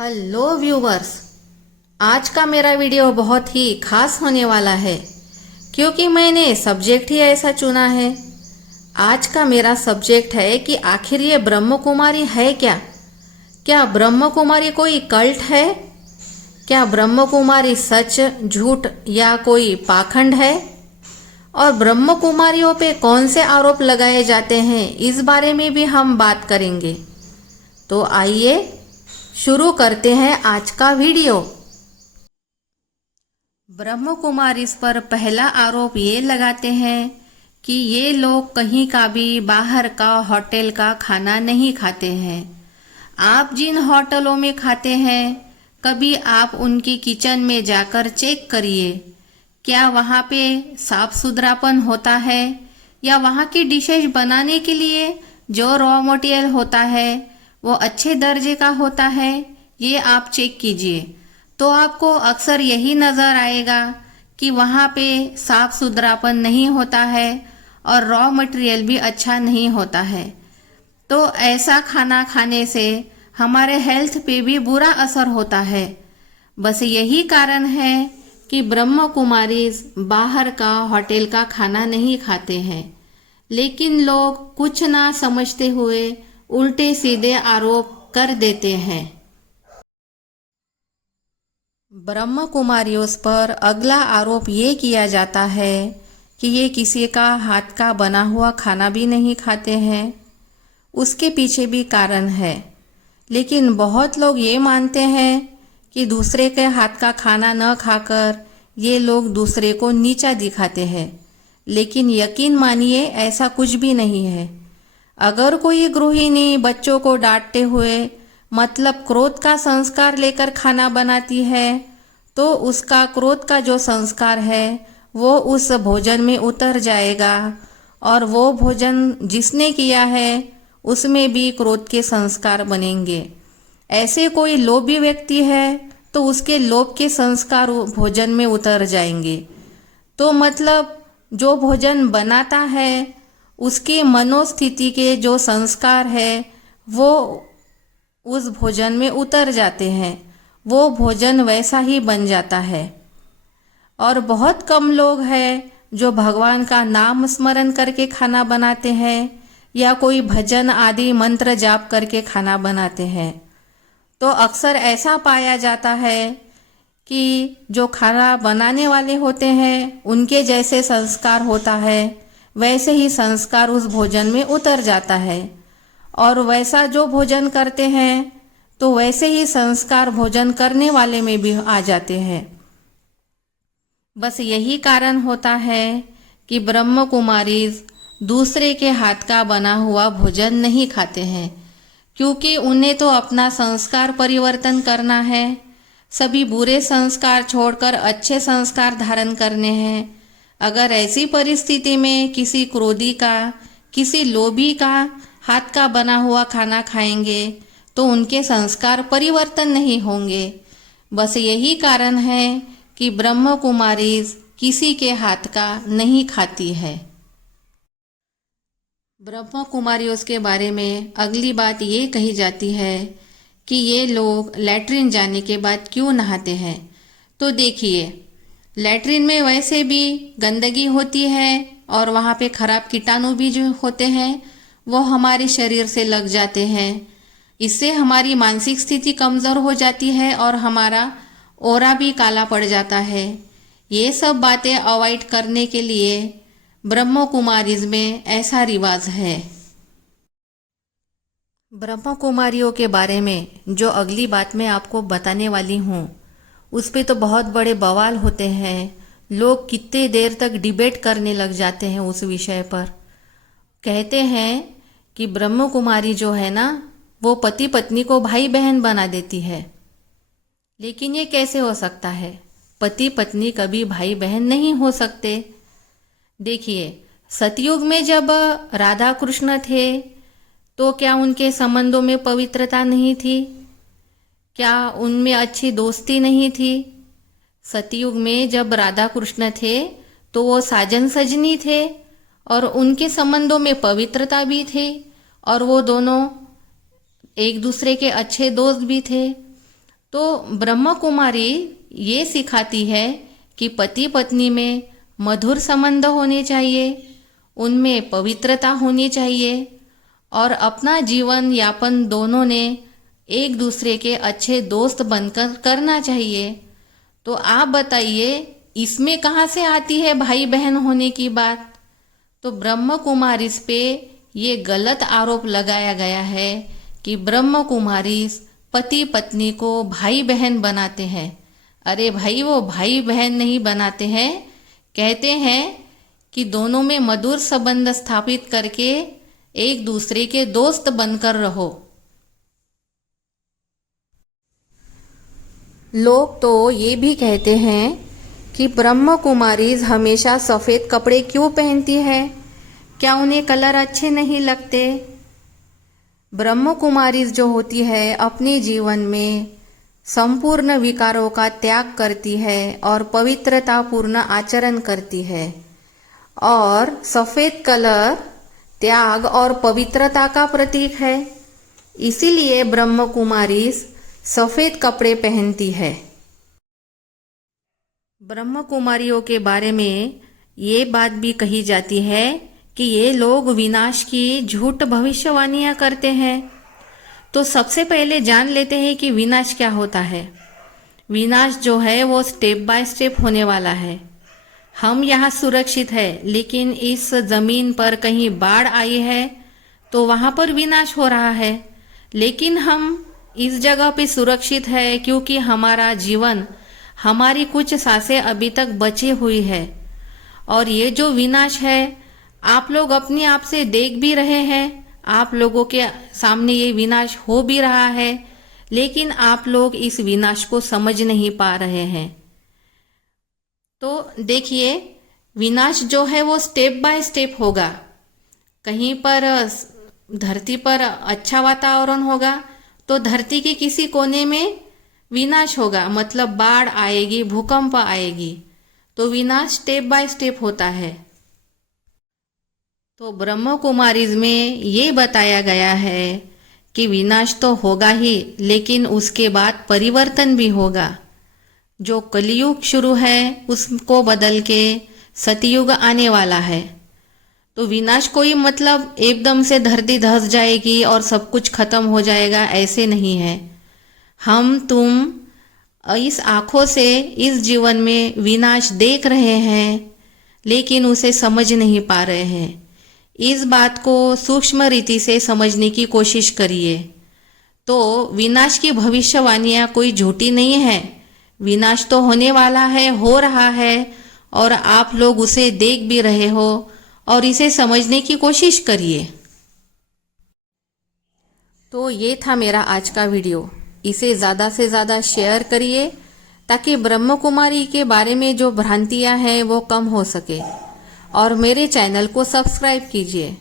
Hello viewers, आज का मेरा वीडियो बहुत ही खास होने वाला है क्योंकि मैंने सब्जेक्ट ही ऐसा चुना है। आज का मेरा सब्जेक्ट है कि आखिर ये ब्रह्म कुमारी है क्या? क्या ब्रह्म कुमारी कोई कल्ट है? क्या ब्रह्म कुमारी सच, झूठ या कोई पाखंड है? और ब्रह्म कुमारियों पे कौन से आरोप लगाए जाते हैं, इस बारे में भी हम बात करेंगे। तो आइए शुरू करते हैं आज का वीडियो। ब्रह्म कुमारी इस पर पहला आरोप ये लगाते हैं कि ये लोग कहीं का भी बाहर का होटल का खाना नहीं खाते हैं। आप जिन होटलों में खाते हैं, कभी आप उनकी किचन में जाकर चेक करिए, क्या वहाँ पे साफ सुथरापन होता है या वहाँ की डिशेज बनाने के लिए जो रॉ मटेरियल होता है वो अच्छे दर्जे का होता है, ये आप चेक कीजिए। तो आपको अक्सर यही नज़र आएगा कि वहाँ पे साफ सुथरापन नहीं होता है और रॉ मटेरियल भी अच्छा नहीं होता है। तो ऐसा खाना खाने से हमारे हेल्थ पे भी बुरा असर होता है। बस यही कारण है कि ब्रह्म कुमारी बाहर का होटल का खाना नहीं खाते हैं, लेकिन लोग कुछ ना समझते हुए उल्टे सीधे आरोप कर देते हैं। ब्रह्म कुमारियों पर अगला आरोप ये किया जाता है कि ये किसी का हाथ का बना हुआ खाना भी नहीं खाते हैं। उसके पीछे भी कारण है, लेकिन बहुत लोग ये मानते हैं कि दूसरे के हाथ का खाना न खाकर ये लोग दूसरे को नीचा दिखाते हैं। लेकिन यकीन मानिए, ऐसा कुछ भी नहीं है। अगर कोई गृहिणी बच्चों को डांटते हुए, मतलब क्रोध का संस्कार लेकर खाना बनाती है, तो उसका क्रोध का जो संस्कार है वो उस भोजन में उतर जाएगा और वो भोजन जिसने किया है उसमें भी क्रोध के संस्कार बनेंगे। ऐसे कोई लोभी व्यक्ति है तो उसके लोभ के संस्कार भोजन में उतर जाएंगे। तो मतलब जो भोजन बनाता है उसकी मनोस्थिति के जो संस्कार है वो उस भोजन में उतर जाते हैं, वो भोजन वैसा ही बन जाता है। और बहुत कम लोग हैं जो भगवान का नाम स्मरण करके खाना बनाते हैं या कोई भजन आदि मंत्र जाप करके खाना बनाते हैं। तो अक्सर ऐसा पाया जाता है कि जो खाना बनाने वाले होते हैं उनके जैसे संस्कार होता है, वैसे ही संस्कार उस भोजन में उतर जाता है और वैसा जो भोजन करते हैं तो वैसे ही संस्कार भोजन करने वाले में भी आ जाते हैं। बस यही कारण होता है कि ब्रह्म कुमारी दूसरे के हाथ का बना हुआ भोजन नहीं खाते हैं, क्योंकि उन्हें तो अपना संस्कार परिवर्तन करना है। सभी बुरे संस्कार छोड़कर अच्छे संस्कार धारण करने हैं। अगर ऐसी परिस्थिति में किसी क्रोधी का, किसी लोभी का हाथ का बना हुआ खाना खाएंगे तो उनके संस्कार परिवर्तन नहीं होंगे। बस यही कारण है कि ब्रह्म कुमारी किसी के हाथ का नहीं खाती है। ब्रह्म कुमारियों के बारे में अगली बात ये कही जाती है कि ये लोग लैट्रिन जाने के बाद क्यों नहाते हैं। तो देखिए, लैट्रिन में वैसे भी गंदगी होती है और वहाँ पे खराब कीटाणु भी जो होते हैं वो हमारे शरीर से लग जाते हैं। इससे हमारी मानसिक स्थिति कमज़ोर हो जाती है और हमारा ऑरा भी काला पड़ जाता है। ये सब बातें अवॉइड करने के लिए ब्रह्म कुमारीज में ऐसा रिवाज है। ब्रह्म कुमारियों के बारे में जो अगली बात मैं आपको बताने वाली हूँ उस पे तो बहुत बड़े बवाल होते हैं। लोग कितने देर तक डिबेट करने लग जाते हैं उस विषय पर। कहते हैं कि ब्रह्म कुमारी जो है ना, वो पति पत्नी को भाई बहन बना देती है। लेकिन ये कैसे हो सकता है? पति पत्नी कभी भाई बहन नहीं हो सकते। देखिए, सतयुग में जब राधा कृष्ण थे तो क्या उनके संबंधों में पवित्रता नहीं थी? क्या उनमें अच्छी दोस्ती नहीं थी? सतयुग में जब राधा कृष्ण थे तो वो साजन सजनी थे और उनके संबंधों में पवित्रता भी थी और वो दोनों एक दूसरे के अच्छे दोस्त भी थे। तो ब्रह्म कुमारी ये सिखाती है कि पति पत्नी में मधुर संबंध होने चाहिए, उनमें पवित्रता होनी चाहिए और अपना जीवन यापन दोनों ने एक दूसरे के अच्छे दोस्त बनकर करना चाहिए। तो आप बताइए इसमें कहाँ से आती है भाई बहन होने की बात। तो ब्रह्म कुमारी इस पे ये गलत आरोप लगाया गया है कि ब्रह्म कुमारी पति पत्नी को भाई बहन बनाते हैं। अरे भाई, वो भाई बहन नहीं बनाते हैं, कहते हैं कि दोनों में मधुर संबंध स्थापित करके एक दूसरे के दोस्त बनकर रहो। लोग तो ये भी कहते हैं कि ब्रह्म कुमारी हमेशा सफ़ेद कपड़े क्यों पहनती है, क्या उन्हें कलर अच्छे नहीं लगते। ब्रह्म कुमारी जो होती है अपने जीवन में संपूर्ण विकारों का त्याग करती है और पवित्रतापूर्ण आचरण करती है, और सफ़ेद कलर त्याग और पवित्रता का प्रतीक है। इसीलिए ब्रह्म कुमारी सफ़ेद कपड़े पहनती है। ब्रह्म कुमारियों के बारे में ये बात भी कही जाती है कि ये लोग विनाश की झूठ भविष्यवाणियां करते हैं। तो सबसे पहले जान लेते हैं कि विनाश क्या होता है। विनाश जो है वो स्टेप बाय स्टेप होने वाला है। हम यहाँ सुरक्षित है, लेकिन इस जमीन पर कहीं बाढ़ आई है तो वहाँ पर विनाश हो रहा है। लेकिन हम इस जगह पे सुरक्षित है क्योंकि हमारा जीवन, हमारी कुछ सांसें अभी तक बची हुई है। और ये जो विनाश है आप लोग अपने आप से देख भी रहे हैं, आप लोगों के सामने ये विनाश हो भी रहा है, लेकिन आप लोग इस विनाश को समझ नहीं पा रहे हैं। तो देखिए, विनाश जो है वो स्टेप बाय स्टेप होगा। कहीं पर धरती पर अच्छा वातावरण होगा तो धरती के किसी कोने में विनाश होगा, मतलब बाढ़ आएगी, भूकंप आएगी। तो विनाश स्टेप बाय स्टेप होता है। तो ब्रह्म कुमारीज में ये बताया गया है कि विनाश तो होगा ही, लेकिन उसके बाद परिवर्तन भी होगा। जो कलयुग शुरू है उसको बदल के सतयुग आने वाला है। तो विनाश कोई मतलब एकदम से धरती धस जाएगी और सब कुछ खत्म हो जाएगा, ऐसे नहीं है। हम तुम इस आंखों से इस जीवन में विनाश देख रहे हैं, लेकिन उसे समझ नहीं पा रहे हैं। इस बात को सूक्ष्म रीति से समझने की कोशिश करिए। तो विनाश की भविष्यवाणियां कोई झूठी नहीं है। विनाश तो होने वाला है, हो रहा है, और आप लोग उसे देख भी रहे हो और इसे समझने की कोशिश करिए। तो ये था मेरा आज का वीडियो। इसे ज़्यादा से ज़्यादा शेयर करिए ताकि ब्रह्म कुमारी के बारे में जो भ्रांतियां हैं वो कम हो सके, और मेरे चैनल को सब्सक्राइब कीजिए।